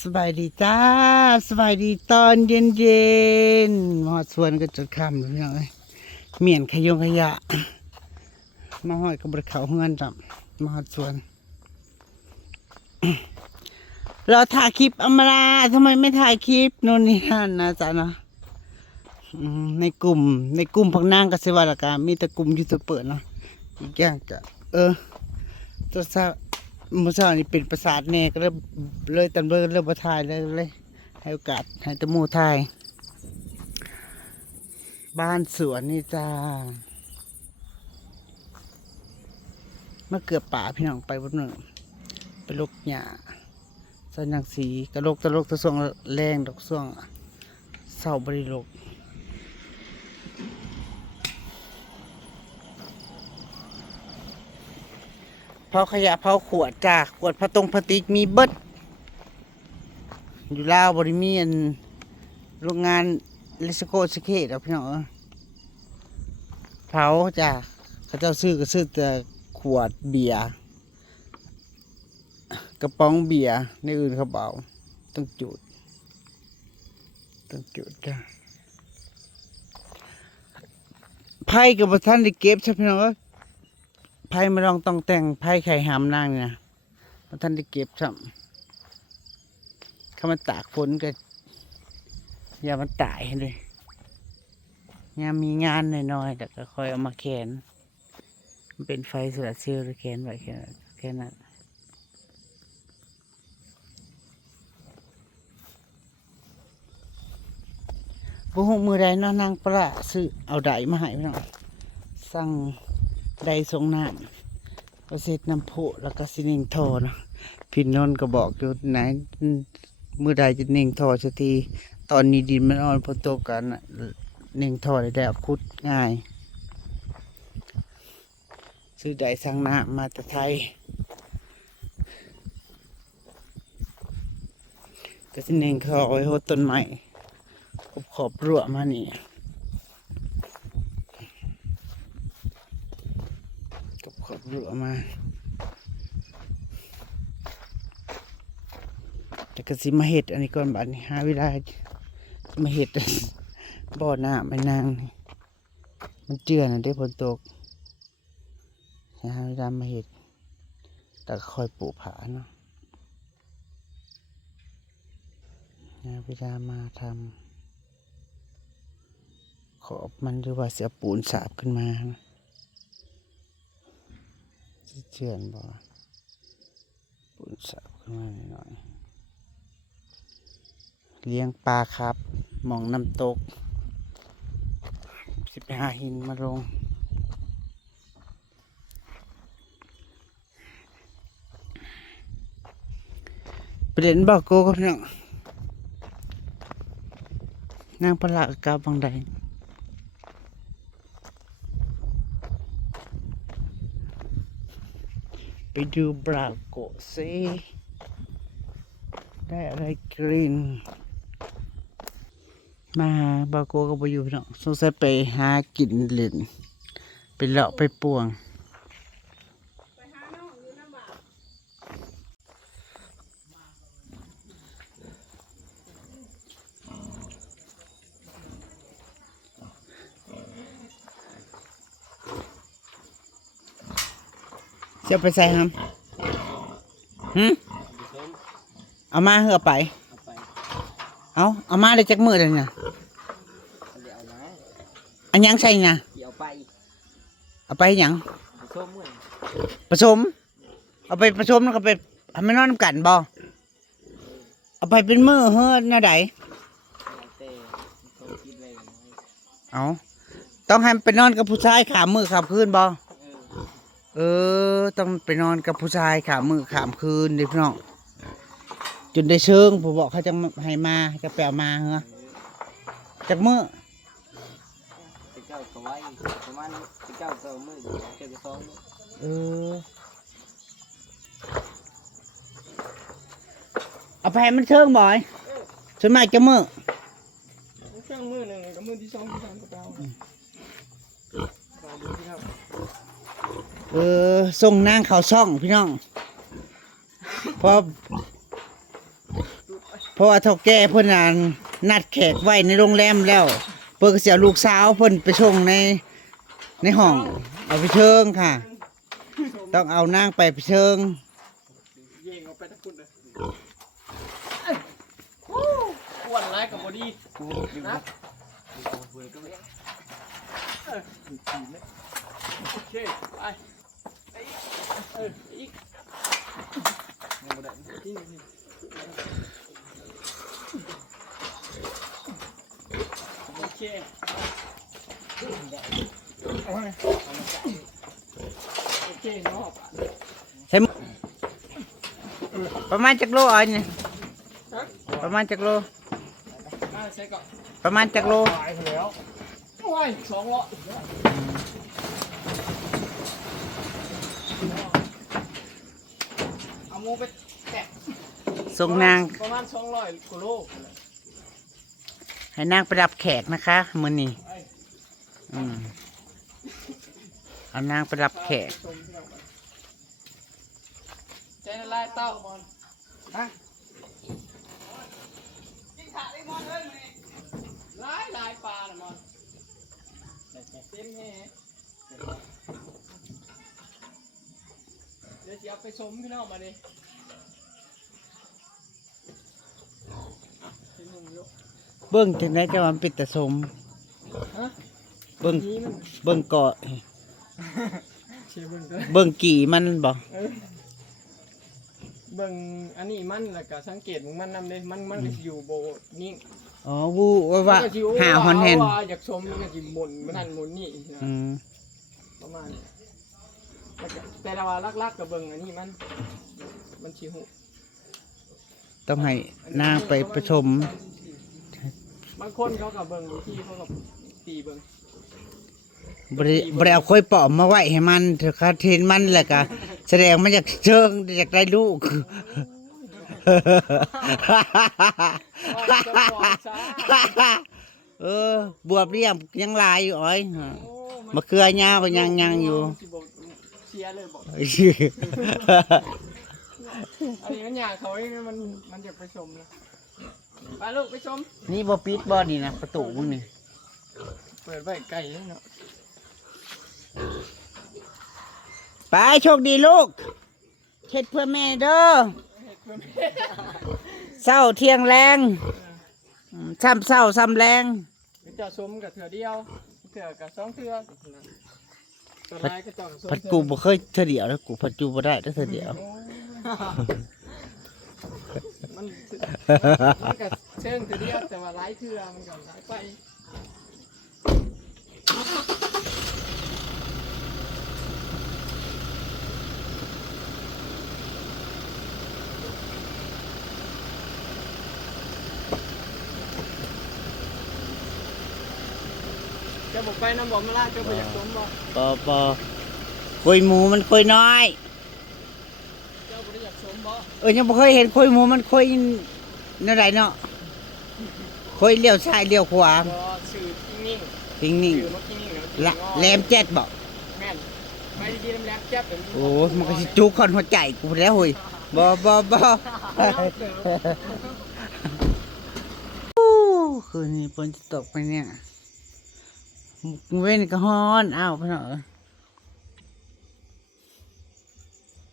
สบายดีจ้าสบายดีตอนเย็นๆมาหอดสวนก็จดคำเลยเอ้ยเมียนขยงขยะมาหอดกับบริเขาเฮือนจับมาหอดสวนเราถ่ายคลิปอมราทำไมไม่ถ่ายคลิปโน่นนี่นั่นนะจ๊ะเนาะในกลุ่มพักนางกับเสวาลกามีแต่กลุ่มยูทูบเบอร์เนาะอีกอย่างจะตัวซาเมื่อเช้านี่เป็นประสาทแน่ก็เลยตำเริ่มมาถ่ายเลยให้โอกาสให้ตะมูถ่ายบ้านสวนนี่จ้ามาเกือบป่าพี่น้องไปวันหนึ่งไปลกหญ้าสันยังสีกระโลกตะส่วงแรงดอกส่วงเศร้าบริโลกเผาขยะเผาขวดจ้าขวดพลาสติกมีเบิดอยู่ลาวบริมีอันโรงงานลิสโกสเคตพี่น้องเผาจ้าเขาเจ้าซื้อก็ซื้อแต่ขวดเบียร์กระป๋องเบียร์ในอื่นเขาเบาต้องจุดจ้าไพ่กับท่านได้เก็บใช่พี่น้องไพ่มาลองต้องแต่งไพ่ไข่หามนางนี่นะท่านได้เก็บซ้ำเขามาตากฝนก็อย่ามันตายเลยยามมีงานหน่อยๆแต่ก็ค่อยเอามาแขนมันเป็นไฟโซลาร์เซลล์แขนไว้แค่นั้นบุหงมือใดน้องนางปลาซื้อเอาไดมาให้พี่น้องสั่งไดทรงน้ำก็เสร็จน้ำพุแล้วก็สิเน่งทอนะพี่นนท์ก็บอกอยู่ไหนมือใดจะเน่งทอสักทีตอนนี้ดินมันอ่อนพอตกกันเน่งทอได้แล้วคุดง่ายซื้อไดสั่งน้ำมาแต่ไทยก็สิเน่งทอไว้โหต้นไม้ขอบรั้วมานี่ขอบรั้วมาแต่ก็สิมาเห็ดอันนี้ก่อนบัดนี้หาเวลามาเห็ดบ่อน้ำไม่นางมันเจือนได้ฝนตกหาเวลามาเห็ดแต่คอยปลูกผาเนาะหาเวลามาทำขอบมันหรือว่าเสียปูนสาบขึ้นมานะเชื่อนบ่ปูนสาบขึ้นมาหน่อยเลี้ยงปลาครับมองน้ำตกสิไปหาหินมาลงประเด็นบอกโก้ก็เนาะนางประหลาดกาบังใดไปดูบราโกซิได้อะไรกรีนมาบราโกก็ไปอยู่เนาะสงสัยไปหากินเล่นไปเลาะไปป่วงจะไปใส่ฮัมเอามาเหรอไปเอามาได้จักมือเลยเนี่ยอันยังใช่เนี่ยเอาไปยังผสมเอาไปผสมแล้วก็ไปทำให้นอนกันบ่เอาไปเป็นมือเฮ้อหน้าใดเอาต้องให้ไปนอนกับผู้ชายขามมือขามคืนบ่ต้องไปนอนกับผู้ชายขามมือขามคืนดิพี่น้องจนได้เชิงผมบอกเขาจะให้มาจะแปลมาเหรอจากมือเจ้าก็ไว้ประมาณเจ้าก็มือเจ้าก็ซ้อมเอาไปให้มันเชิงบ่อยส่วนมากจะมือเชิงมือหนึ่งกับมือที่สองที่สามก็เปล่าส่งนางเขาช่องพี่น้องพอ เพราะว่าเฒ่าแก่เพิ่นน่ะนัดแขกไว้ในโรงแรมแล้วเพิ่นก็สิเอาลูกสาวเพิ่นไปส่งในห้องเอาไปเชิงค่ะ ต้องเอานางไปเชิง เย่งเอาไปทั้งคุณเลยอ้วนไรกับบอดี้นะโอเคไปอีกโอเคโอเคเนาะ ใช่ประมาณจักโลอันนี้ประมาณจักโล มาใส่ก่อน ประมาณจักโล ตายแล้วโอ้ย200เอาหมูไปแตะ ส่งนาง ประมาณ200กิโล ให้นางไปรับแขกนะคะมื้อนี้เอานางไปรับแขก ใจละลายเต้าฮะกินขาได้มอนเลยลายปลาน่ะมอนเต็มแห่เดี๋ยวจะเอาไปชมพี่น้องมาดิเบิ่งจังได๋จะว่ามันเป็นตาสม ฮะ เบิ่ง นี่มัน เบิ่งเกาะ เชียร์เบิ่งกัน เบิ่งกี่มันบ่ เบิ่งอันนี้มันแล้วก็สังเกตมันนำเลยมันก็สิอยู่โบนิ่ง อ๋อวูว่าหาฮอนแฮน ว่าอยากชมมันก็สิหมุนมันนั่นหมุนนี่นะ ประมาณนี้แต่ละว่าลักๆกับเบิ่งอันนี้มันชิหู ต้องให้นางไปประชม บางคนเขากับเบิ่งที่เขากับตีเบิ่ง บ่ได้เอาค่อยปอมมาไว้ให้มันเถอะค่ะเห็นมันแหละก็แสดงมันอยากเชิงอยากได้ลูก บวบเรียมยังลายอยู่อ้อยมะเขือยาวก็ยังอยู่ เชียร์เลยบอกอันนี้มันอยากเขามันอยากไปชมนะไปลูกไปชม นี่บ่ปิดบ่นี่นะประตูมึงนี่ เปิดไว้ไก่เนาะ ไปโชคดีลูกเฮ็ดเพื่อแม่เด้อเศร้าเที่ยงแรงซ้ำเศร้าซ้ำแรง จะชมกับเถื่อเดียวเถื่อกับ2เถื่อตัวร้ายก็ต้องชม ผัดกูบ่เคยเธอเดียวแล้วกูผัดจูบ่ได้เธอเดียว มันก็เชิงเถื่อเดียวแต่ว่าร้ายเถื่อมันก็ร้ายไปจะบอกไปน้ำบ่มาลาจะไปอยากชมบ่ ปอคุยหมูมันคุยน้อย เจ้าบ่ได้อยากชมบ่ ยังบ่เคยเห็นคุยหมูมันคุยนั่นไรเนาะคุยเลี้ยวซ้ายเลี้ยวขวา บ่สื่อนิ่ง ทิ้ง ๆ นิ่ง สื่อมากิ้งนิ่งๆ ละแหลมแจ๊ดบอก แม่นไปดีๆแหลมแจ๊บเป็น โอ้มันก็สิจุกคนหัวใจกูแล้วเฮ้ยบ่คืนนี้ฝนจะตกไปเนี่ยเว้นก็ฮ้อนอ้าวพี่น้อง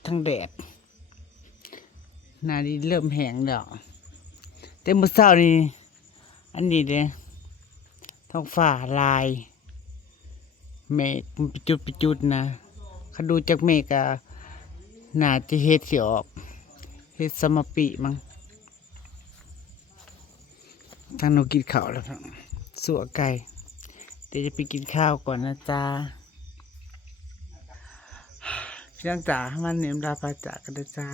ทั้งแดดหน้าดินเริ่มแห้งแล้วแต่เมื่อเช้านี่อันนี้เด้ท้องฟ้าลายเมฆมันไปจุดนะเขาดูจากเมฆอะน่าจะเฮ็ดสิออกเฮ็ดสมปิมั้งทางหนูกินข้าวแล้วครับสัวไก่เดี๋ยวจะไปกินข้าวก่อนนะจ๊ะพี่น้องจ๋ามันเหนียมดาพาจากกันนะจ๊ะ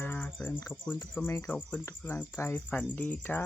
ขอบคุณทุกคอมเมนต์ขอบคุณทุกกำลังใจฝันดีจ้า